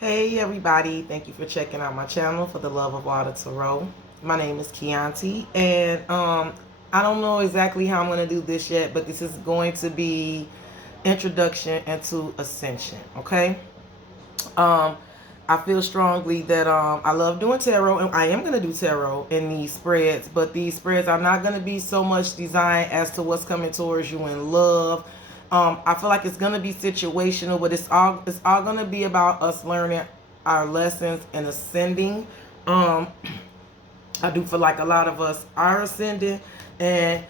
Hey everybody, thank you for checking out my channel for the love of water tarot. My name is Chianti, and I don't know exactly how I'm going to do this yet, but this is going to be introduction into Ascension, okay? um I feel strongly that I love doing tarot, and I am going to do tarot in these spreads, but these spreads are not going to be so much designed as to what's coming towards you in love. I feel like it's going to be situational, but it's all going to be about us learning our lessons and ascending. I do feel like a lot of us are ascending, and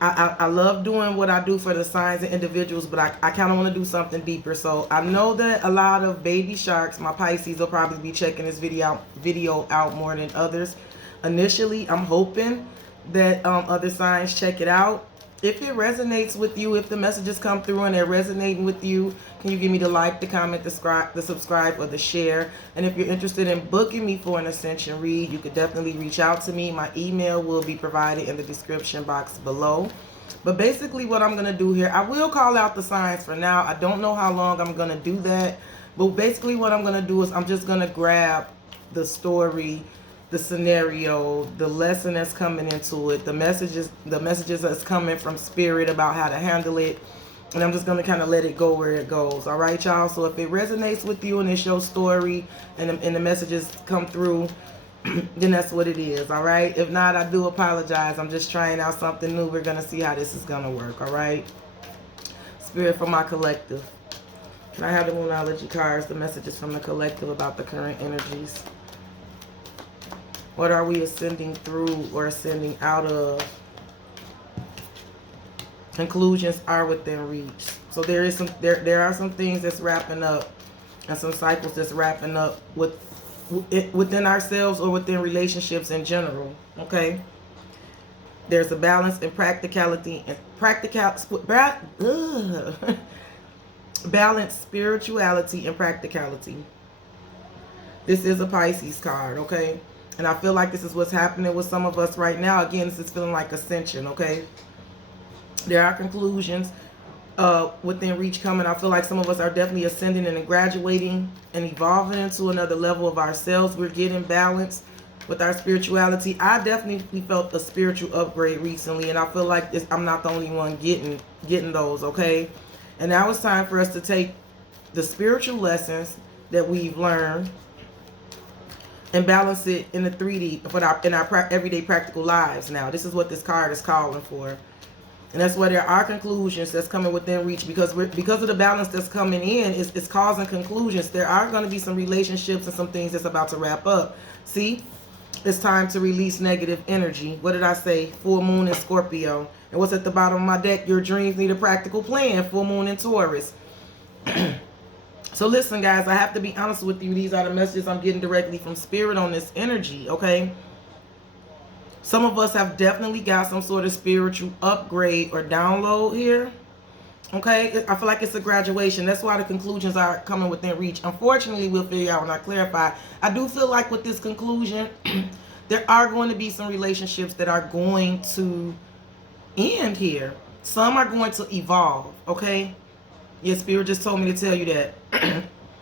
I love doing what I do for the signs and individuals, but I kind of want to do something deeper. So I know that a lot of baby sharks, my Pisces, will probably be checking this video out more than others. Initially, I'm hoping that other signs check it out. If it resonates with you, if the messages come through and they're resonating with you, can you give me the like, the comment, the subscribe, or the share? And if you're interested in booking me for an Ascension read, you could definitely reach out to me. My email will be provided in the description box below. But basically what I'm going to do here, I will call out the signs for now. I don't know how long I'm going to do that. But basically what I'm going to do is I'm just going to grab the story, the scenario, the lesson that's coming into it, the messages that's coming from spirit about how to handle it, and I'm just going to kind of let it go where it goes. All right, y'all? So if it resonates with you and it's your story and the messages come through, then that's what it is. All right? If not, I do apologize. I'm just trying out something new. We're going to see how this is going to work. All right? Spirit for my collective. And I have the Moonology cards, the messages from the collective about the current energies. What are we ascending through or ascending out of? Conclusions are within reach. So there are some things that's wrapping up, and some cycles that's wrapping up within ourselves or within relationships in general. Okay. There's a balance in practicality and balance spirituality and practicality. This is a Pisces card, okay? And I feel like this is what's happening with some of us right now. Again, this is feeling like ascension, okay? There are conclusions within reach coming. I feel like some of us are definitely ascending and graduating and evolving into another level of ourselves. We're getting balanced with our spirituality. I definitely felt a spiritual upgrade recently, and I feel like I'm not the only one getting those, okay? And now it's time for us to take the spiritual lessons that we've learned and balance it in the 3D in our everyday practical lives. Now, this is what this card is calling for. And that's where there are conclusions that's coming within reach, because of the balance that's coming in, it's causing conclusions. There are going to be some relationships and some things that's about to wrap up. See, it's time to release negative energy. What did I say? Full moon in Scorpio. And what's at the bottom of my deck? Your dreams need a practical plan. Full moon in Taurus. So listen, guys, I have to be honest with you. These are the messages I'm getting directly from spirit on this energy, okay? Some of us have definitely got some sort of spiritual upgrade or download here, okay? I feel like it's a graduation. That's why the conclusions are coming within reach. Unfortunately, we'll figure out when I clarify. I do feel like with this conclusion, there are going to be some relationships that are going to end here. Some are going to evolve, okay? Yes, Spirit just told me to tell you that.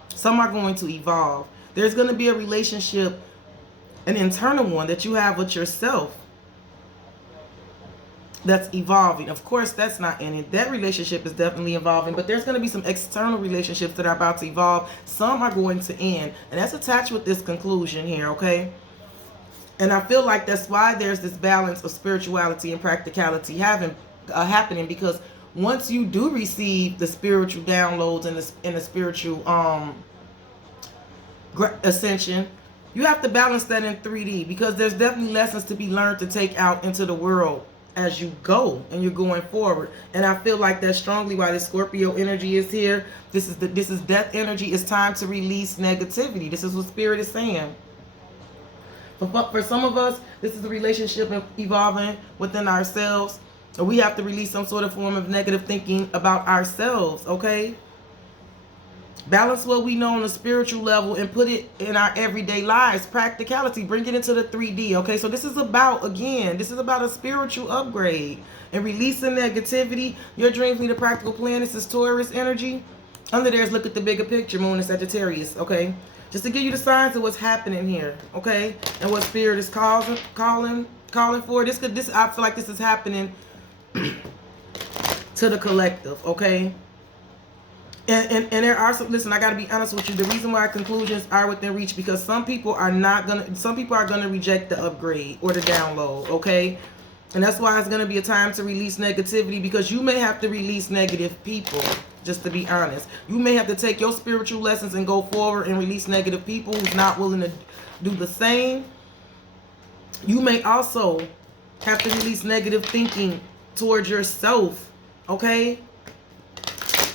Some are going to evolve. There's going to be a relationship, an internal one that you have with yourself that's evolving. Of course, that's not in it. That relationship is definitely evolving, but there's going to be some external relationships that are about to evolve. Some are going to end, and that's attached with this conclusion here, okay? And I feel like that's why there's this balance of spirituality and practicality happening, because once you do receive the spiritual downloads and the spiritual ascension, you have to balance that in 3D, because there's definitely lessons to be learned to take out into the world as you go and you're going forward. And I feel like that's strongly why this Scorpio energy is here. This is death energy. It's time to release negativity. This is what Spirit is saying. But for some of us, this is a relationship evolving within ourselves. We have to release some sort of form of negative thinking about ourselves, okay? Balance what we know on a spiritual level and put it in our everyday lives. Practicality, bring it into the 3D, okay? So this is about, again, this is about a spiritual upgrade and releasing negativity. Your dreams need a practical plan. This is Taurus energy. Under there is look at the bigger picture, Moon and Sagittarius, okay? Just to give you the signs of what's happening here, okay? And what Spirit is calling for. I feel like this is happening to the collective, okay? And there are some, listen, I got to be honest with you. The reason why conclusions are within reach, because some people are gonna reject the upgrade or the download, okay? And that's why it's gonna be a time to release negativity, because you may have to release negative people, just to be honest. You may have to take your spiritual lessons and go forward and release negative people who's not willing to do the same. You may also have to release negative thinking towards yourself, okay?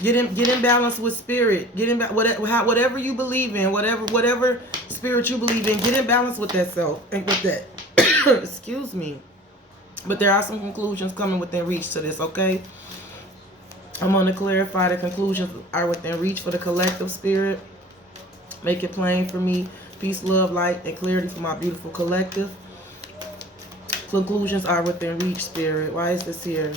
Get in balance with Spirit. Get in whatever you believe in, whatever spirit you believe in. Get in balance with that self and with that. Excuse me. But there are some conclusions coming within reach to this, okay? I'm going to clarify the conclusions are within reach for the collective, Spirit. Make it plain for me. Peace, love, light, and clarity for my beautiful collective. Conclusions are within reach, Spirit. Why is this here?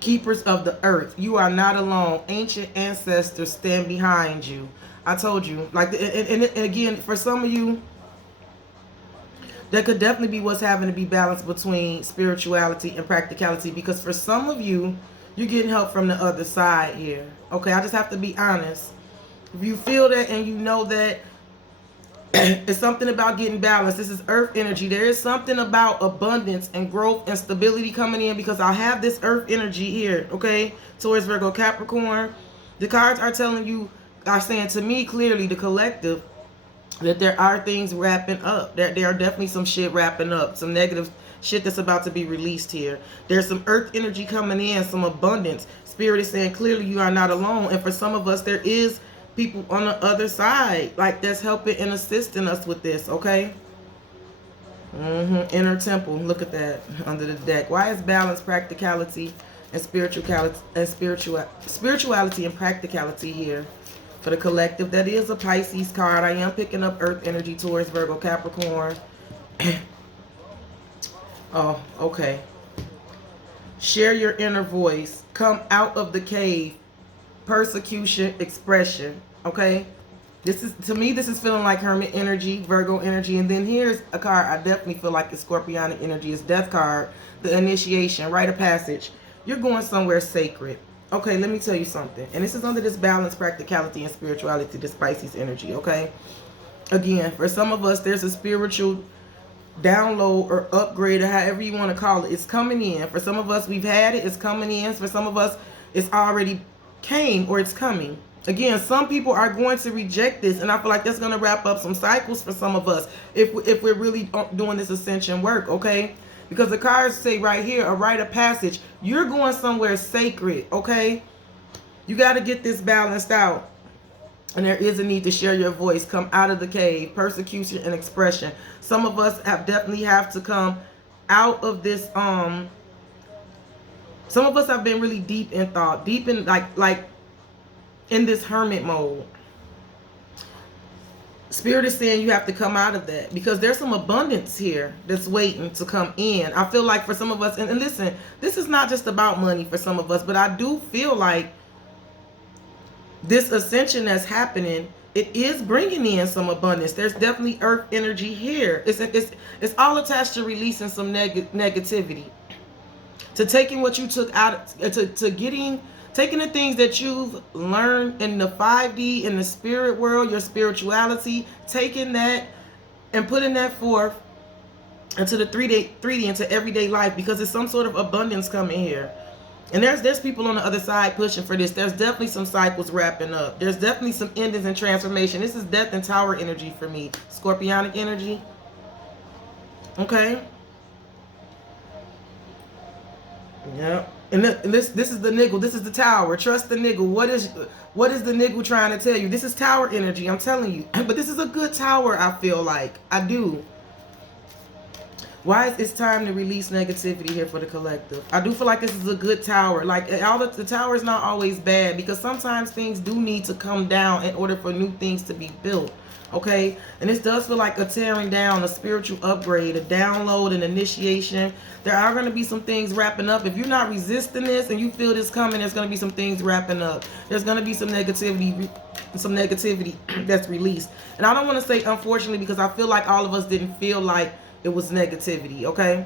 Keepers of the earth, you are not alone. Ancient ancestors stand behind you. I told you, like, and again, for some of you, that could definitely be what's having to be balanced between spirituality and practicality, because for some of you, you're getting help from the other side here. Okay, I just have to be honest. If you feel that and you know that, it's something about getting balanced. This is earth energy. There is something about abundance and growth and stability coming in, because I have this earth energy here, okay, towards Virgo Capricorn. The cards are telling you, are saying to me clearly, the collective, that there are things wrapping up. There are definitely some shit wrapping up, some negative shit that's about to be released here. There's some earth energy coming in, some abundance. Spirit is saying clearly you are not alone. And for some of us, there is people on the other side, like, that's helping and assisting us with this, okay? Inner temple, look at that under the deck. Why is balance, practicality, and spirituality and practicality here for the collective? That is a Pisces card. I am picking up earth energy towards Virgo Capricorn. Oh, okay. Share your inner voice. Come out of the cave. Persecution, expression. Okay, this is, to me, this is feeling like Hermit energy, Virgo energy. And then here's a card I definitely feel like is Scorpionic energy. It's Death card, the initiation, rite of passage. You're going somewhere sacred. Okay, let me tell you something. And this is under this balance, practicality, and spirituality, this Pisces energy, okay? Again, for some of us, there's a spiritual download or upgrade, or however you want to call it. It's coming in. For some of us, we've had it. It's coming in. For some of us, it's already came, or it's coming. Again, some people are going to reject this, and I feel like that's going to wrap up some cycles for some of us if we're really doing this ascension work, okay? Because the cards say right here, a rite of passage. You're going somewhere sacred, okay? You got to get this balanced out. And there is a need to share your voice. Come out of the cave. Persecution and expression. Some of us definitely have to come out of this. Some of us have been really deep in thought, deep in like in this hermit mode. Spirit is saying you have to come out of that, because there's some abundance here that's waiting to come in. I feel like for some of us, and listen, this is not just about money for some of us, but I do feel like this ascension that's happening, it is bringing in some abundance. There's definitely earth energy here. It's all attached to releasing some negativity, to taking what you took out, to taking the things that you've learned in the 5D, in the spirit world, your spirituality, taking that and putting that forth into the 3D, into everyday life, because there's some sort of abundance coming here. And there's people on the other side pushing for this. There's definitely some cycles wrapping up. There's definitely some endings and transformation. This is death and tower energy for me. Scorpionic energy. Okay. Yep. And this is the niggle. This is the tower. Trust the niggle. What is the niggle trying to tell you? This is tower energy. I'm telling you. But this is a good tower, I feel like. I do. Why is it's time to release negativity here for the collective? I do feel like this is a good tower. Like, all the tower is not always bad, because sometimes things do need to come down in order for new things to be built. Okay? And this does feel like a tearing down, a spiritual upgrade, a download, an initiation. There are going to be some things wrapping up. If you're not resisting this and you feel this coming, there's going to be some things wrapping up. There's going to be some negativity that's released. And I don't want to say unfortunately, because I feel like all of us didn't feel like it was negativity. Okay?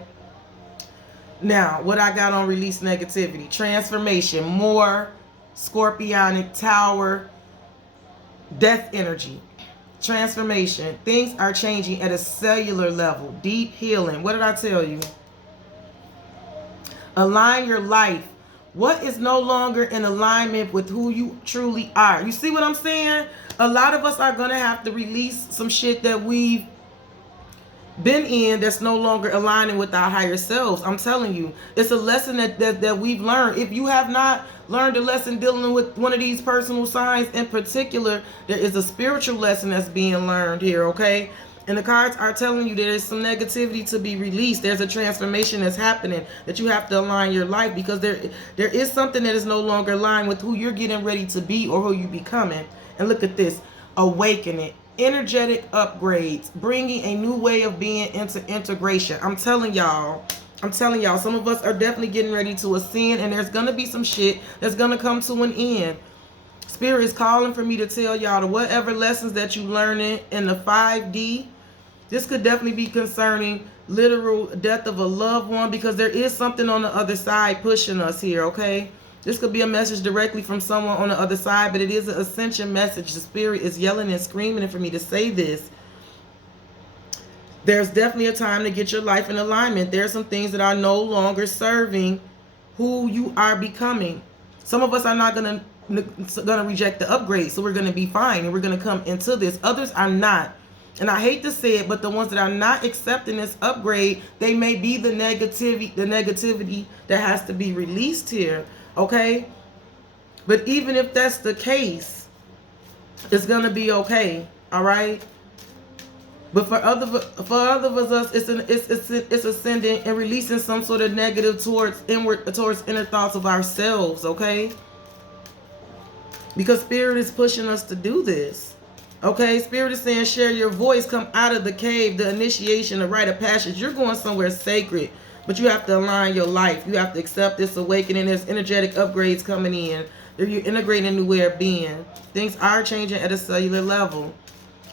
Now, what I got on release negativity: transformation, more scorpionic tower, death energy. Transformation. Things are changing at a cellular level. Deep healing. What did I tell you? Align your life. What is no longer in alignment with who you truly are? You see what I'm saying? A lot of us are going to have to release some shit that we've been in that's no longer aligning with our higher selves. I'm telling you, it's a lesson that we've learned. If you have not learned a lesson dealing with one of these personal signs in particular, there is a spiritual lesson that's being learned here. Okay? And the cards are telling you there is some negativity to be released. There's a transformation that's happening, that you have to align your life, because there is something that is no longer aligned with who you're getting ready to be or who you're becoming. And look at this: awakening, energetic upgrades, bringing a new way of being into integration. I'm telling y'all, some of us are definitely getting ready to ascend, and there's going to be some shit that's going to come to an end. Spirit is calling for me to tell y'all that whatever lessons that you learning in the 5D, this could definitely be concerning literal death of a loved one, because there is something on the other side pushing us here. Okay? This could be a message directly from someone on the other side, but it is an ascension message. The Spirit is yelling and screaming for me to say this. There's definitely a time to get your life in alignment. There are some things that are no longer serving who you are becoming. Some of us are not going to reject the upgrade, so we're going to be fine, and we're going to come into this. Others are not. And I hate to say it, but the ones that are not accepting this upgrade, they may be the negativity that has to be released here. Okay? But even if that's the case, it's going to be okay. All right? But for other of us, it's ascending and releasing some sort of negative towards inner thoughts of ourselves. Okay? Because Spirit is pushing us to do this. Okay? Spirit is saying, share your voice, come out of the cave, the initiation, the rite of passage. You're going somewhere sacred, but you have to align your life. You have to accept this awakening. There's energetic upgrades coming in. You're integrating a new way of being. Things are changing at a cellular level.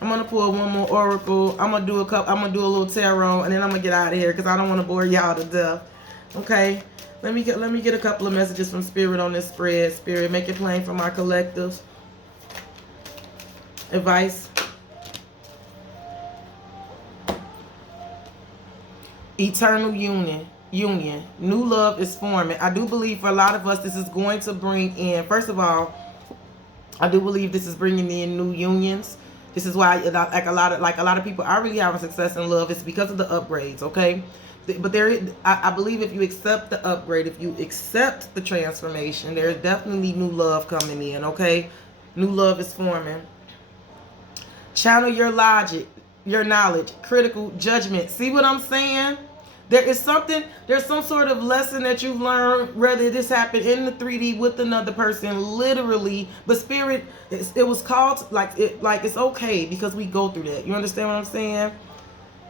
I'm going to pull one more oracle. I'm going to do a little tarot, and then I'm going to get out of here because I don't want to bore y'all to death. Okay? Let me get a couple of messages from Spirit on this spread. Spirit, make it plain for my collectives. Advice. Eternal union. New love is forming. I do believe for a lot of us this is going to bring in, first of all, I do believe this is bringing in new unions. This is why like a lot of people are really having success in love. It's because of the upgrades, okay? But I believe if you accept the upgrade, if you accept the transformation, there's definitely new love coming in, okay? New love is forming. Channel your logic, your knowledge, critical judgment. See what I'm saying? There's some sort of lesson that you've learned, whether this happened in the 3D with another person, literally. But Spirit, it was called, like it's okay because we go through that. You understand what I'm saying?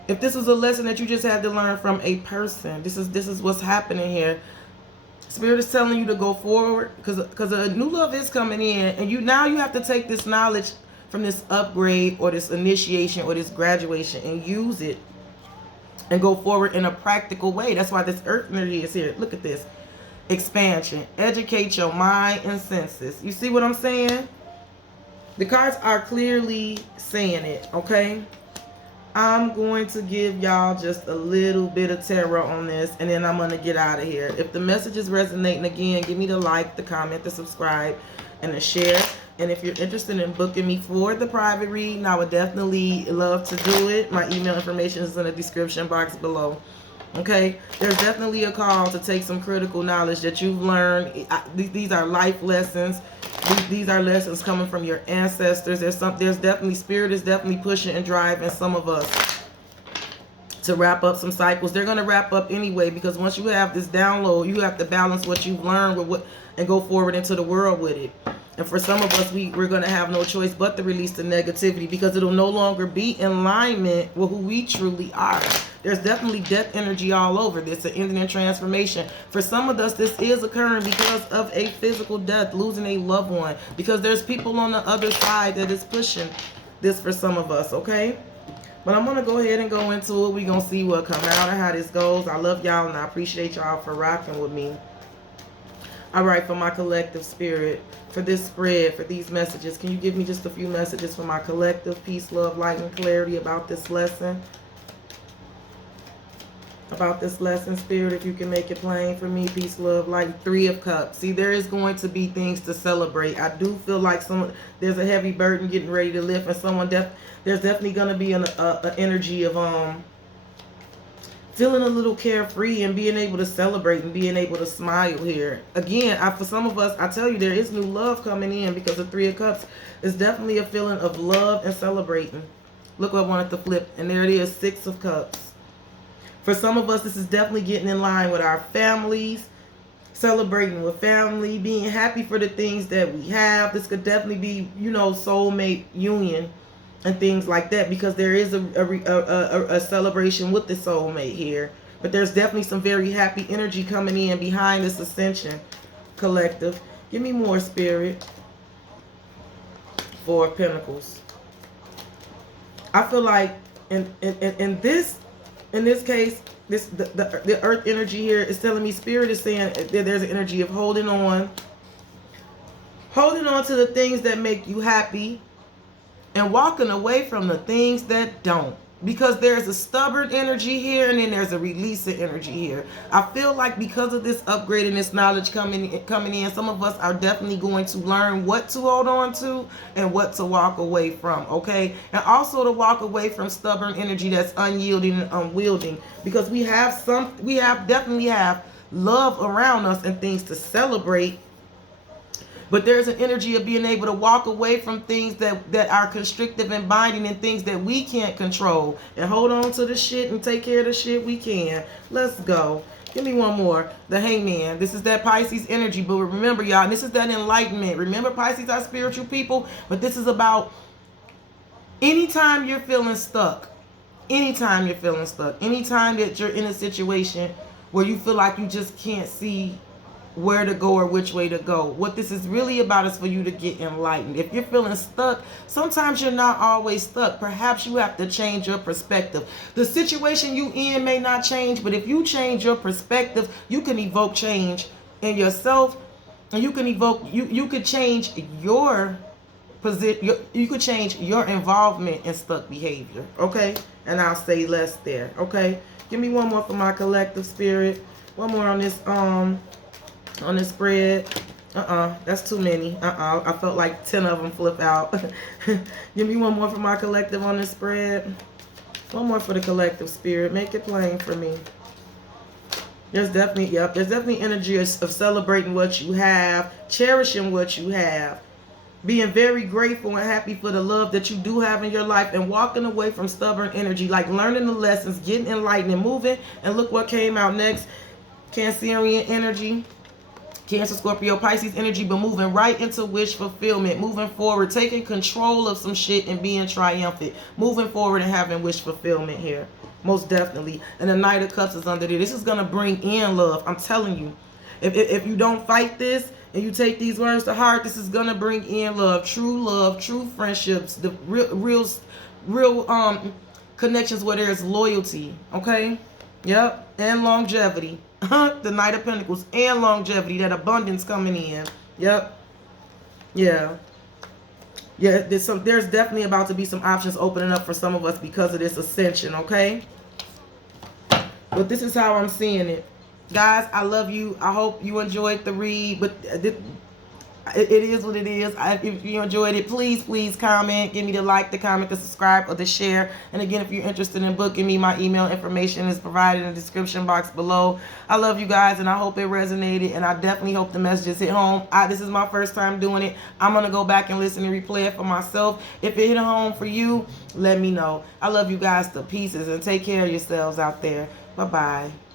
If this was a lesson that you just had to learn from a person, this is what's happening here. Spirit is telling you to go forward because a new love is coming in, and you have to take this knowledge from this upgrade or this initiation or this graduation and use it and go forward in a practical way. That's why this earth energy is here. Look at this. Expansion. Educate your mind and senses. You see what I'm saying? The cards are clearly saying it, okay? I'm going to give y'all just a little bit of tarot on this, and then I'm going to get out of here. If the message is resonating, again, give me the like, the comment, the subscribe, and the share. And if you're interested in booking me for the private reading, I would definitely love to do it. My email information is in the description box below. Okay? There's definitely a call to take some critical knowledge that you've learned. These are life lessons. These are lessons coming from your ancestors. There's definitely, Spirit is definitely pushing and driving some of us to wrap up some cycles. They're going to wrap up anyway, because once you have this download, you have to balance what you've learned with what and go forward into the world with it. And for some of us, we're going to have no choice but to release the negativity, because it'll no longer be in alignment with who we truly are. There's definitely death energy all over this, an ending and transformation. For some of us, this is occurring because of a physical death, losing a loved one, because there's people on the other side that is pushing this for some of us, okay? But I'm going to go ahead and go into it. We're going to see what come out and how this goes. I love y'all, and I appreciate y'all for rocking with me. All right, for my collective spirit, for this spread, for these messages, can you give me just a few messages for my collective peace, love, light, and clarity about this lesson? About this lesson, spirit, if you can make it plain for me. Peace, love, light. 3 of Cups. See, there is going to be things to celebrate. I do feel like there's a heavy burden getting ready to lift, and there's definitely going to be an energy of feeling a little carefree and being able to celebrate and being able to smile here. Again, for some of us, I tell you, there is new love coming in, because the 3 of Cups is definitely a feeling of love and celebrating. Look what I wanted to flip, and there it is, 6 of Cups. For some of us, this is definitely getting in line with our families, celebrating with family, being happy for the things that we have. This could definitely be, you know, soulmate union and things like that, because there is a celebration with the soulmate here. But there's definitely some very happy energy coming in behind this Ascension collective. Give me more, spirit. 4 of Pentacles. I feel like in this case, the earth energy here is telling me, spirit is saying that there's an energy of holding on to the things that make you happy, and walking away from the things that don't. Because there's a stubborn energy here, and then there's a releasing energy here. I feel like because of this upgrade and this knowledge coming in, some of us are definitely going to learn what to hold on to and what to walk away from, okay? And also to walk away from stubborn energy that's unyielding and unwielding, because we definitely have love around us and things to celebrate. But there's an energy of being able to walk away from things that are constrictive and binding, and things that we can't control, and hold on to the shit and take care of the shit we can. Let's go. Give me one more. The Hangman. This is that Pisces energy. But remember, y'all, this is that enlightenment. Remember, Pisces are spiritual people. But this is about anytime you're feeling stuck. Anytime you're feeling stuck. Anytime that you're in a situation where you feel like you just can't see where to go or which way to go. What this is really about is for you to get enlightened. If you're feeling stuck, sometimes you're not always stuck. Perhaps you have to change your perspective. The situation you in may not change, but if you change your perspective, you can evoke change in yourself, and you could change your position. You could change your involvement in stuck behavior. Okay, and I'll say less there. Okay, give me one more for my collective spirit. One more on this spread. That's too many. I felt like 10 of them flip out. Give me one more for my collective on this spread. One more for the collective spirit. Make it plain for me. There's definitely energy of celebrating what you have, cherishing what you have, being very grateful and happy for the love that you do have in your life, and walking away from stubborn energy, like learning the lessons, getting enlightened and moving. And look what came out next. Cancerian energy. Cancer, Scorpio, Pisces energy, but moving right into wish fulfillment, moving forward, taking control of some shit and being triumphant, moving forward and having wish fulfillment here, most definitely. And the Knight of Cups is under there. This is going to bring in love. I'm telling you, if you don't fight this and you take these words to heart, this is going to bring in love, true friendships, the real connections where there's loyalty, okay? Yep, and longevity. The Knight of Pentacles and longevity, that abundance coming in. Yep. Yeah. There's definitely about to be some options opening up for some of us because of this ascension, okay? But this is how I'm seeing it. Guys, I love you. I hope you enjoyed the read. But it is what it is. If you enjoyed it, please comment. Give me the like, the comment, the subscribe, or the share. And again, if you're interested in booking me, my email information is provided in the description box below. I love you guys, and I hope it resonated, and I definitely hope the messages hit home. This is my first time doing it. I'm going to go back and listen and replay it for myself. If it hit home for you, let me know. I love you guys to pieces, and take care of yourselves out there. Bye-bye.